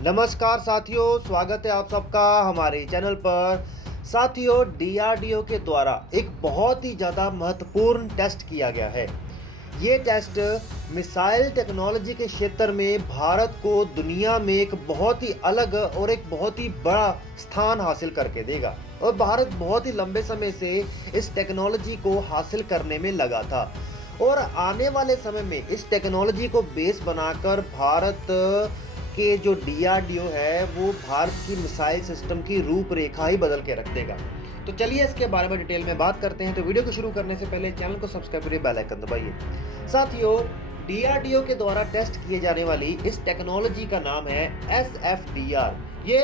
नमस्कार साथियों, स्वागत है आप सबका हमारे चैनल पर। साथियों, डीआरडीओ के द्वारा एक बहुत ही ज़्यादा महत्वपूर्ण टेस्ट किया गया है। ये टेस्ट मिसाइल टेक्नोलॉजी के क्षेत्र में भारत को दुनिया में एक बहुत ही अलग और एक बहुत ही बड़ा स्थान हासिल करके देगा। और भारत बहुत ही लंबे समय से इस टेक्नोलॉजी को हासिल करने में लगा था और आने वाले समय में इस टेक्नोलॉजी को बेस बनाकर भारत के जो डीआरडीओ है वो भारत की मिसाइल सिस्टम की रूपरेखा ही बदल के रख देगा। तो चलिए इसके बारे में डिटेल में बात करते हैं। तो वीडियो को शुरू करने से पहले चैनल को सब्सक्राइब करिए, बेल आइकन दबाइए। साथियों, डीआरडीओ के द्वारा टेस्ट किए जाने वाली इस टेक्नोलॉजी का नाम है एसएफडीआर। ये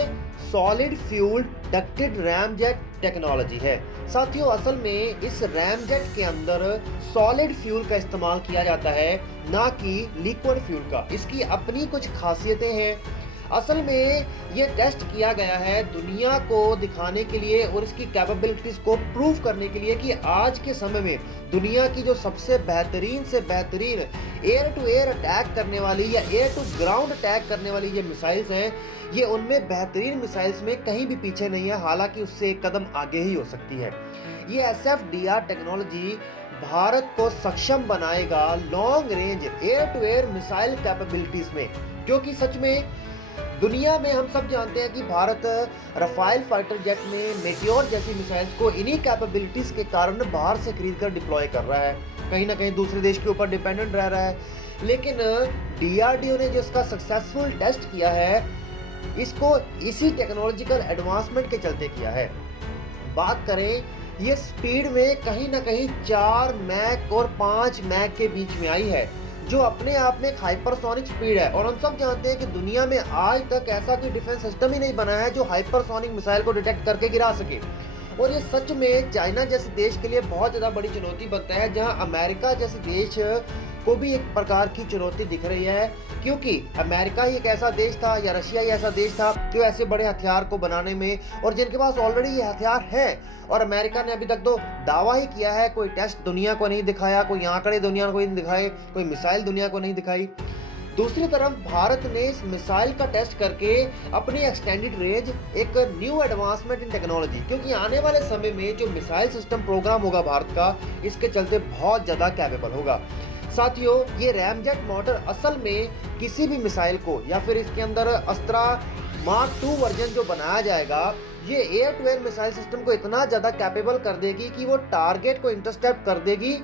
solid fuel ducted ramjet technology है। साथियों, असल में इस रैमजेट के अंदर सॉलिड फ्यूल का इस्तेमाल किया जाता है, ना कि लिक्विड फ्यूल का। इसकी अपनी कुछ खासियतें हैं। असल में ये टेस्ट किया गया है दुनिया को दिखाने के लिए और इसकी कैपेबिलिटीज को प्रूव करने के लिए कि आज के समय में दुनिया की जो सबसे बेहतरीन से बेहतरीन एयर टू एयर अटैक करने वाली या एयर टू ग्राउंड अटैक करने वाली ये मिसाइल्स हैं, ये उनमें बेहतरीन मिसाइल्स में कहीं भी पीछे नहीं है, हालांकि उससे एक कदम आगे ही हो सकती है। ये एसएफडीआर टेक्नोलॉजी भारत को सक्षम बनाएगा long range air to air missile capabilities में, क्योंकि सच में दुनिया में हम सब जानते हैं कि भारत रफाइल फाइटर जेट में मेटियोर जैसी मिसाइल्स को इन्हीं कैपेबिलिटीज के कारण बाहर से खरीद कर डिप्लॉय कर रहा है, कहीं ना कहीं दूसरे देश के ऊपर डिपेंडेंट रह रहा है। लेकिन डीआरडीओ ने जो इसका सक्सेसफुल टेस्ट किया है, इसको इसी टेक्नोलॉजिकल एडवांसमेंट के चलते किया है। बात करें, ये स्पीड में कहीं ना कहीं 4 मैक और 5 मैक के बीच में आई है, जो अपने आप में एक हाइपरसोनिक स्पीड है। और हम सब जानते हैं कि दुनिया में आज तक ऐसा कोई डिफेंस सिस्टम ही नहीं बना है जो हाइपरसोनिक मिसाइल को डिटेक्ट करके गिरा सके। और ये सच में चाइना जैसे देश के लिए बहुत ज़्यादा बड़ी चुनौती बनता है, जहां अमेरिका जैसे देश को भी एक प्रकार की चुनौती दिख रही है, क्योंकि अमेरिका ही एक ऐसा देश था या रशिया ही ऐसा देश था कि ऐसे बड़े हथियार को बनाने में, और जिनके पास ऑलरेडी ये हथियार है। और अमेरिका ने अभी तक तो दावा ही किया है, कोई टेस्ट दुनिया को नहीं दिखाया, कोई आंकड़े दुनिया को नहीं दिखाए, कोई मिसाइल दुनिया को नहीं दिखाई। दूसरी तरफ भारत ने इस मिसाइल का टेस्ट करके अपनी एक्सटेंडेड रेंज एक न्यू एडवांसमेंट इन टेक्नोलॉजी, क्योंकि आने वाले समय में जो मिसाइल सिस्टम प्रोग्राम होगा भारत का, इसके चलते बहुत ज़्यादा कैपेबल होगा। साथियों, ये रैमजेट मोटर असल में किसी भी मिसाइल को या फिर इसके अंदर अस्त्रा मार्क 2 वर्जन जो बनाया जाएगा, ये air to air missile system को इतना ज़्यादा कैपेबल कर देगी कि वो टारगेट को इंटरसेप्ट कर देगी।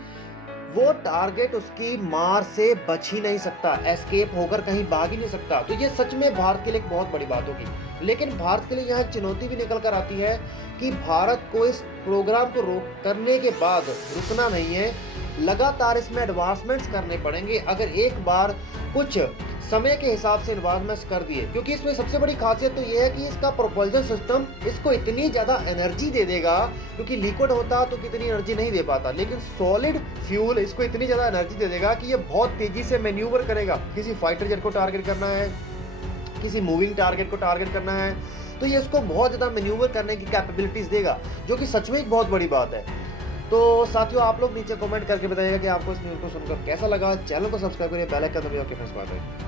वो टारगेट उसकी मार से बच ही नहीं सकता, एस्केप होकर कहीं भाग ही नहीं सकता। तो ये सच में भारत के लिए एक बहुत बड़ी बात होगी। लेकिन भारत के लिए यहाँ एक चुनौती भी निकल कर आती है कि भारत को इस प्रोग्राम को करने के बाद रुकना नहीं है, लगातार इसमें एडवांसमेंट्स करने पड़ेंगे अगर एक बार कुछ समय के हिसाब से एडवांसमेंट्स कर दिए। क्योंकि इसमें सबसे बड़ी खासियत तो ये है कि इसका प्रोपल्शन सिस्टम इसको इतनी ज़्यादा एनर्जी दे देगा, क्योंकि लिक्विड होता तो कितनी एनर्जी नहीं दे पाता, लेकिन सॉलिड फ्यूल इसको इतनी ज़्यादा एनर्जी दे देगा कि ये बहुत तेज़ी से मैन्यूवर करेगा। किसी फाइटर जेट को टारगेट करना है, किसी मूविंग टारगेट को टारगेट करना है, तो ये इसको बहुत ज़्यादा मैन्यूवर करने की कैपेबिलिटीज़ देगा, जो कि सच में एक बहुत बड़ी बात है। तो साथियों, आप लोग नीचे कमेंट करके बताइएगा कि आपको इस न्यूज़ को सुनकर कैसा लगा। चैनल को सब्सक्राइब करिए, बेल आइकन दबाइए। Okay friends, bye bye.